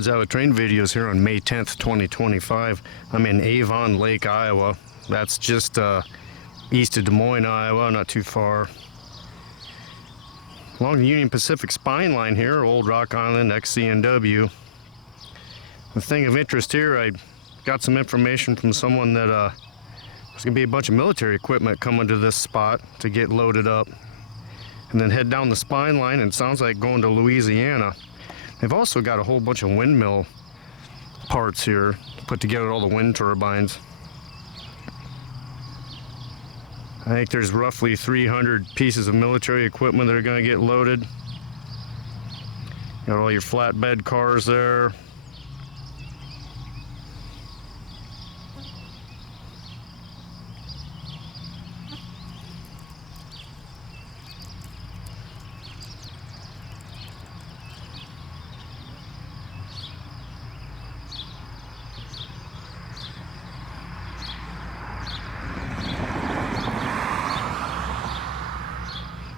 Besides Iowa Train videos here on May 10th, 2025. I'm in Avon Lake, Iowa. That's just east of Des Moines, Iowa, not too far. Along the Union Pacific spine line here, Old Rock Island, XCNW. The thing of interest here, I got some information from someone that there's going to be a bunch of military equipment coming to this spot to get loaded up. And then head down the spine line, and it sounds like going to Louisiana. They've also got a whole bunch of windmill parts here to put together all the wind turbines. I think there's roughly 300 pieces of military equipment that are going to get loaded. Got all your flatbed cars there.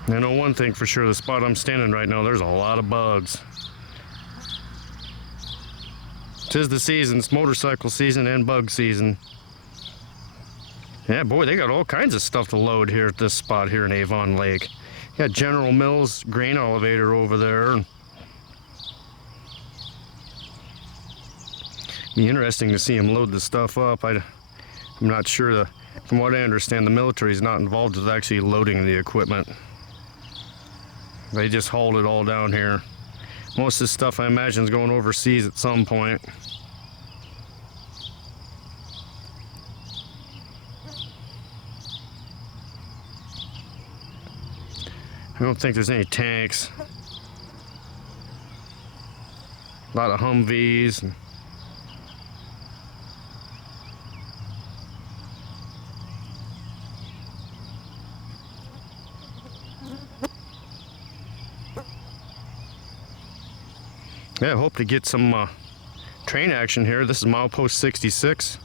I know one thing for sure, the spot I'm standing right now, there's a lot of bugs. 'Tis the season, it's motorcycle season and bug season. Yeah, boy, they got all kinds of stuff to load here at this spot here in Avon Lake. You got General Mills grain elevator over there. Be interesting to see them load the stuff up. I'm not sure. From what I understand, the military is not involved with actually loading the equipment. They just hauled it all down here. Most of this stuff, I imagine, is going overseas at some point. I don't think there's any tanks. A lot of Humvees. Yeah, I hope to get some train action here. This is milepost 66.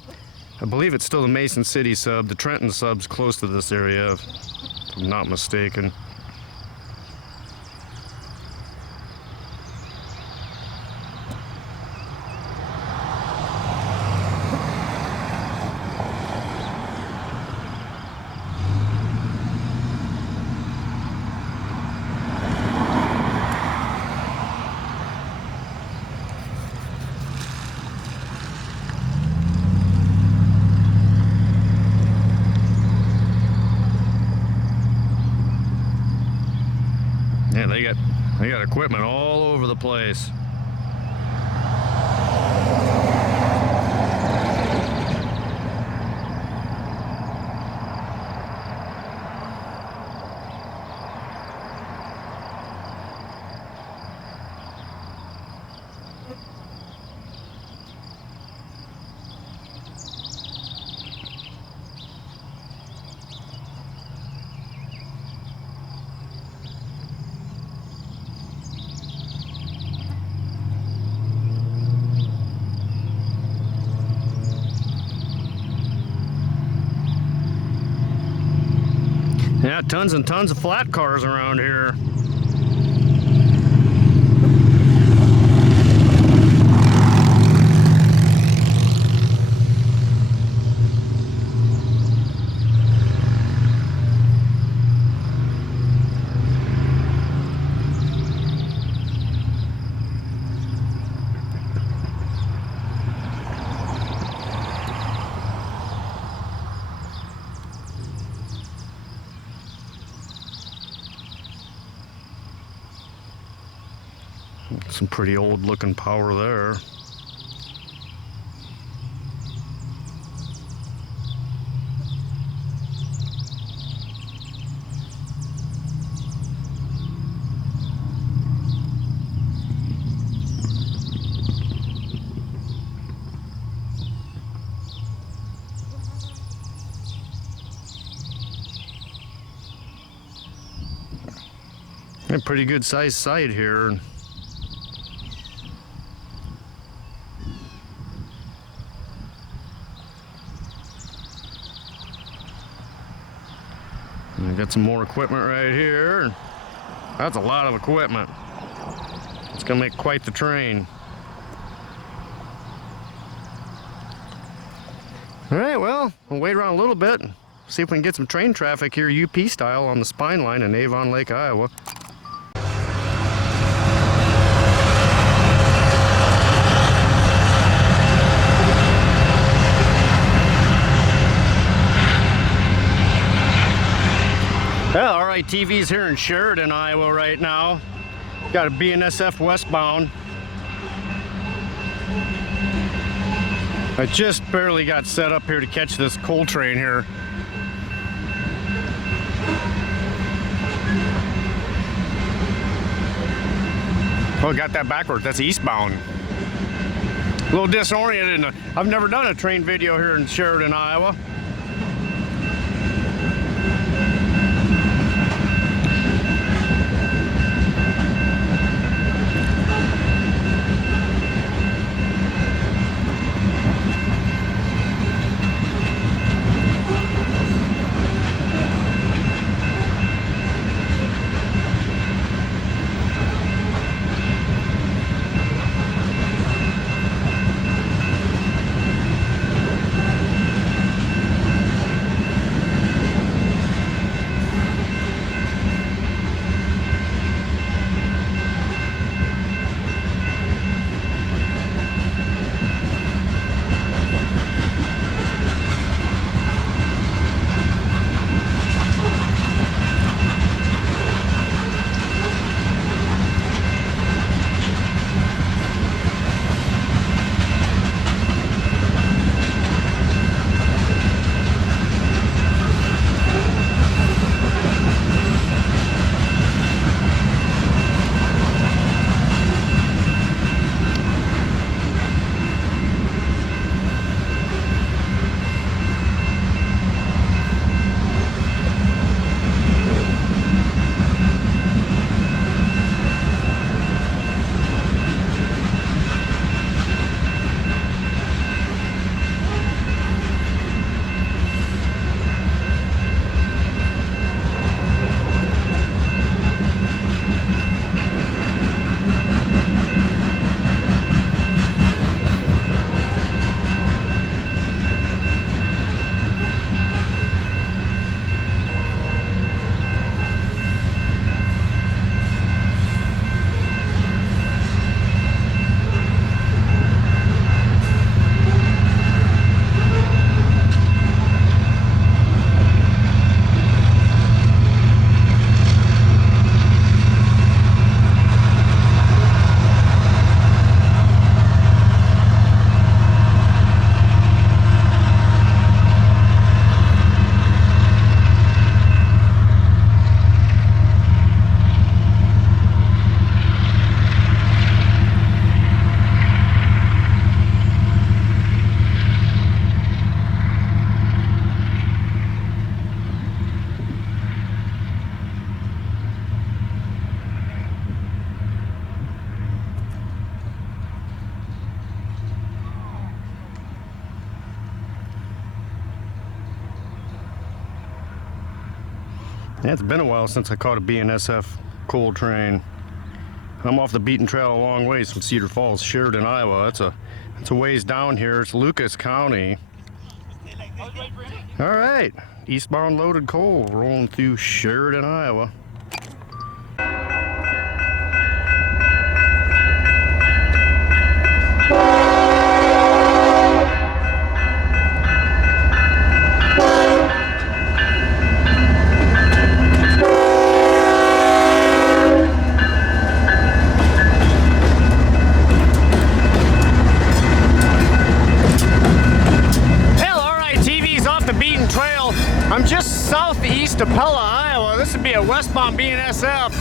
I believe it's still the Mason City sub. The Trenton sub's close to this area, if I'm not mistaken. Yeah, they got equipment all over the place. Yeah, tons and tons of flat cars around here. Some pretty old looking power there. A pretty good sized site here. We got some more equipment right here. That's a lot of equipment. It's gonna make quite the train. All right, well, we'll wait around a little bit, see if we can get some train traffic here UP style on the spine line in Avon Lake, Iowa. Well, all right, TV's here in Sheridan, Iowa right now. Got a Bnsf westbound. I just barely got set up here to catch this coal train here. Oh, got that backwards. That's eastbound. A little disoriented. I've never done a train video here in Sheridan, Iowa. Yeah, it's been a while since I caught a Bnsf coal train. I'm off the beaten trail a long ways from Cedar Falls, Sheridan, Iowa. That's a ways down here. It's Lucas County. All right, eastbound loaded coal rolling through Sheridan, Iowa. I'm just southeast of Pella, Iowa. This would be a westbound Bnsf.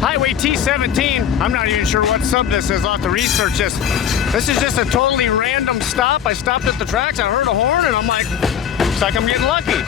Highway T17. I'm not even sure what sub this is. I'll have to research this. This is just a totally random stop. I stopped at the tracks, I heard a horn, and I'm like, looks like I'm getting lucky.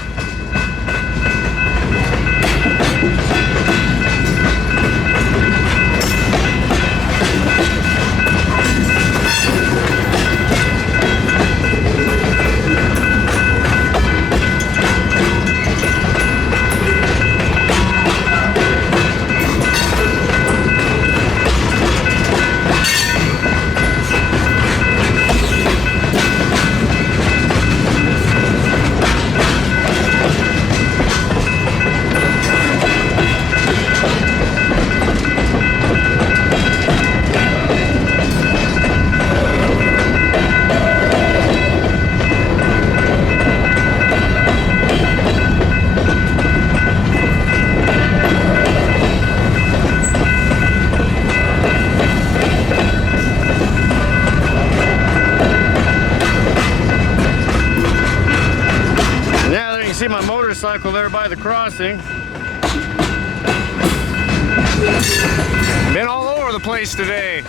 see my motorcycle there by the crossing. Been all over the place today.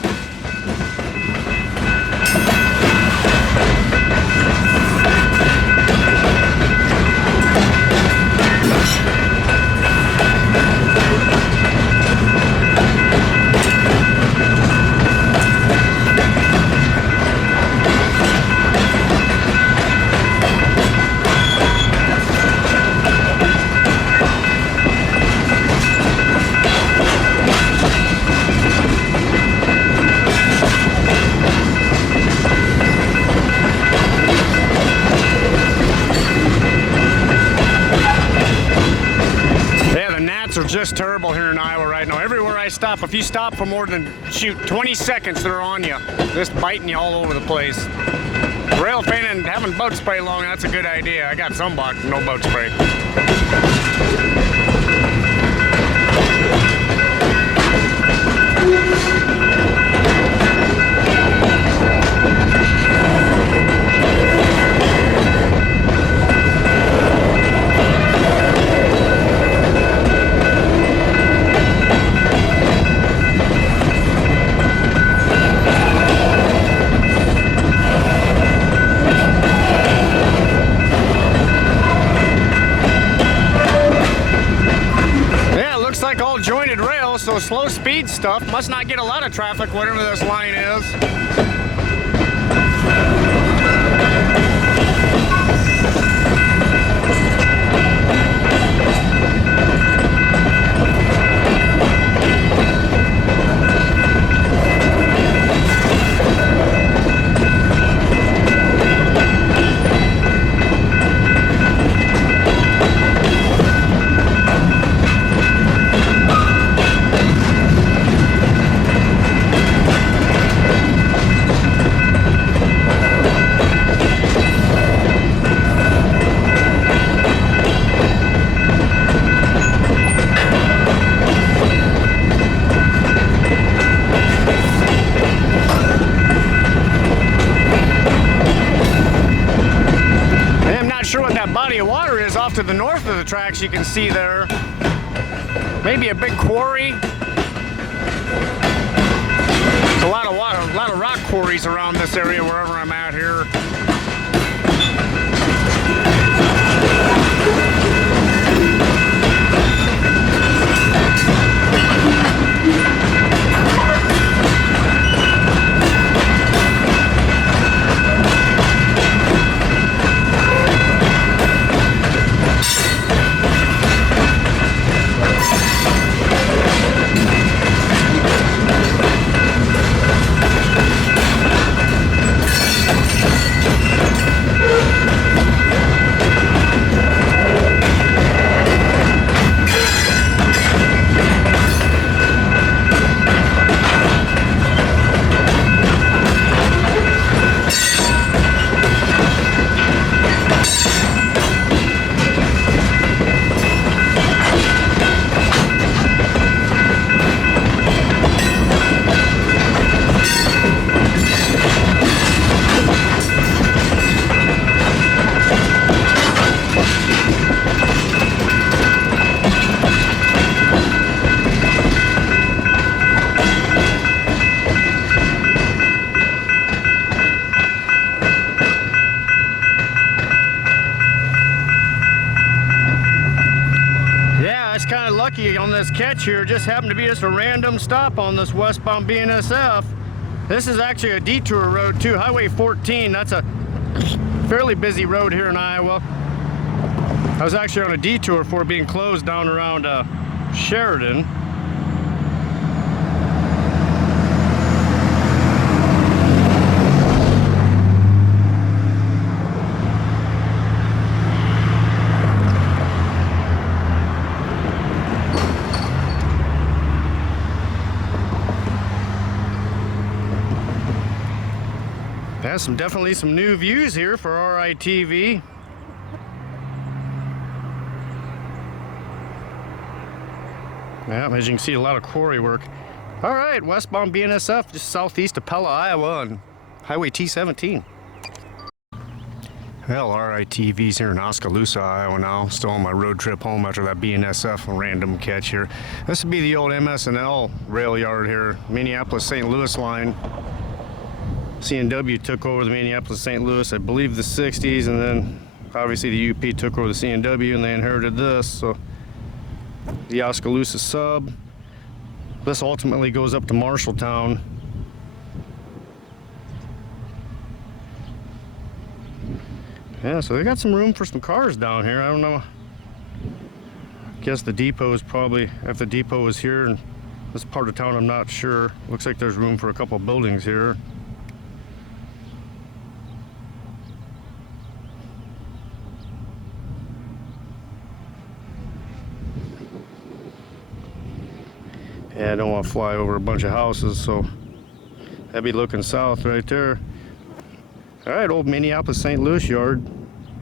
Are just terrible here in Iowa right now. Everywhere I stop, if you stop for more than 20 seconds, they're on you, just biting you all over the place. Rail fan and having bug spray long, that's a good idea. I got some bug, no bug spray. Jointed rail, so slow speed stuff must not get a lot of traffic, whatever this line is. To the north of the tracks, you can see there maybe a big quarry. There's a lot of water, a lot of rock quarries around this area wherever I'm at here. On this catch here, just happened to be just a random stop on this westbound Bnsf. This is actually a detour road too, Highway 14. That's a fairly busy road here in Iowa. I was actually on a detour for being closed down around Sheridan. Has definitely some new views here for RITV. Yeah, as you can see, a lot of quarry work. All right, westbound Bnsf, just southeast of Pella, Iowa, on Highway T17. Well, RITV's here in Oskaloosa, Iowa now. Still on my road trip home after that Bnsf random catch here. This would be the old MS&L rail yard here, Minneapolis-St. Louis line. CNW took over the Minneapolis-St. Louis, I believe the 60s, and then obviously the UP took over the CNW and they inherited this. So the Oskaloosa sub. This ultimately goes up to Marshalltown. Yeah, so they got some room for some cars down here. I don't know. I guess the depot is probably, if the depot is here in this part of town, I'm not sure. Looks like there's room for a couple buildings here. Yeah, I don't want to fly over a bunch of houses, so I'd be looking south right there. All right, old Minneapolis-St. Louis yard,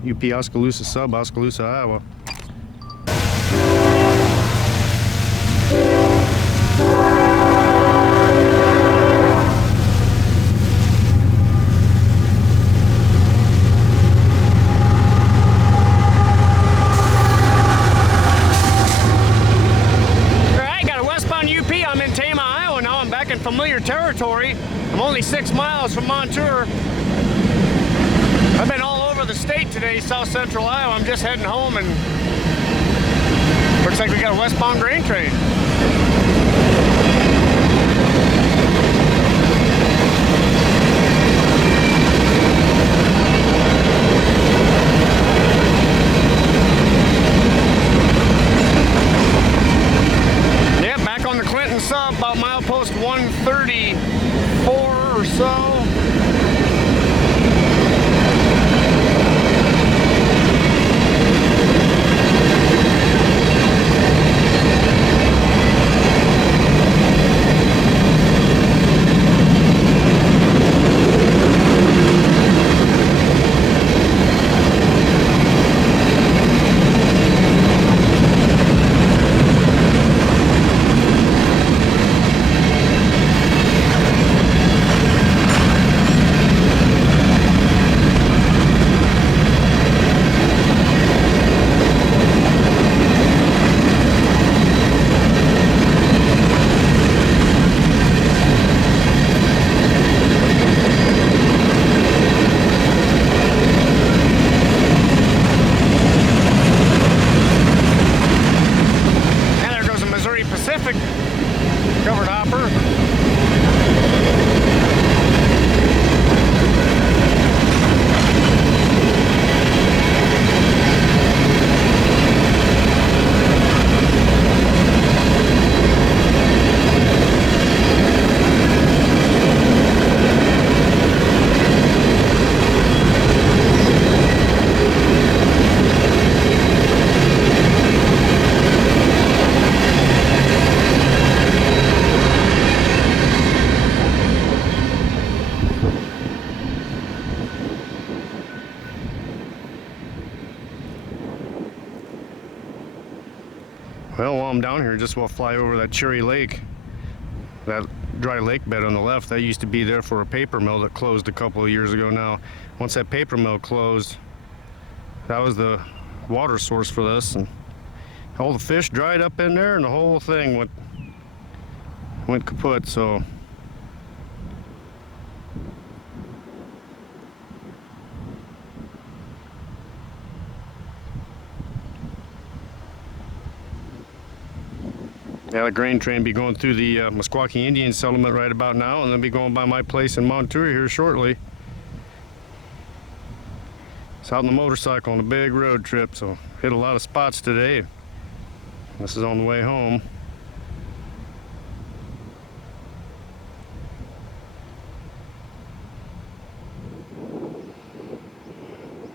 UP Oskaloosa sub, Oskaloosa, Iowa. In familiar territory. I'm only 6 miles from Montour. I've been all over the state today, south central Iowa. I'm just heading home and looks like we got a westbound grain train. Sub, about milepost 134 or so. Covered hopper. Well, while I'm down here, just will fly over that Cherry Lake, that dry lake bed on the left. That used to be there for a paper mill that closed a couple of years ago now. Once that paper mill closed, that was the water source for this, and all the fish dried up in there and the whole thing went kaput. So yeah, the grain train be going through the Meskwaki Indian settlement right about now, and then be going by my place in Montour here shortly. It's out on the motorcycle on a big road trip, so hit a lot of spots today. This is on the way home.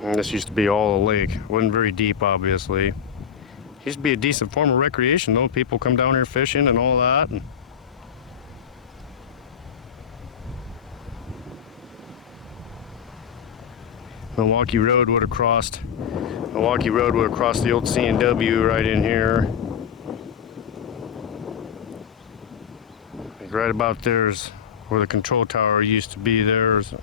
And this used to be all a lake. Wasn't very deep, obviously. Used to be a decent form of recreation though. People come down here fishing and all that. And Milwaukee Road would have crossed the old CNW right in here. Like right about there's where the control tower used to be. There's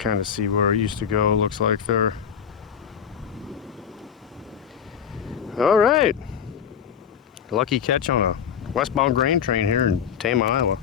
kind of see where it used to go, looks like there. All right. Lucky catch on a westbound grain train here in Tama, Iowa.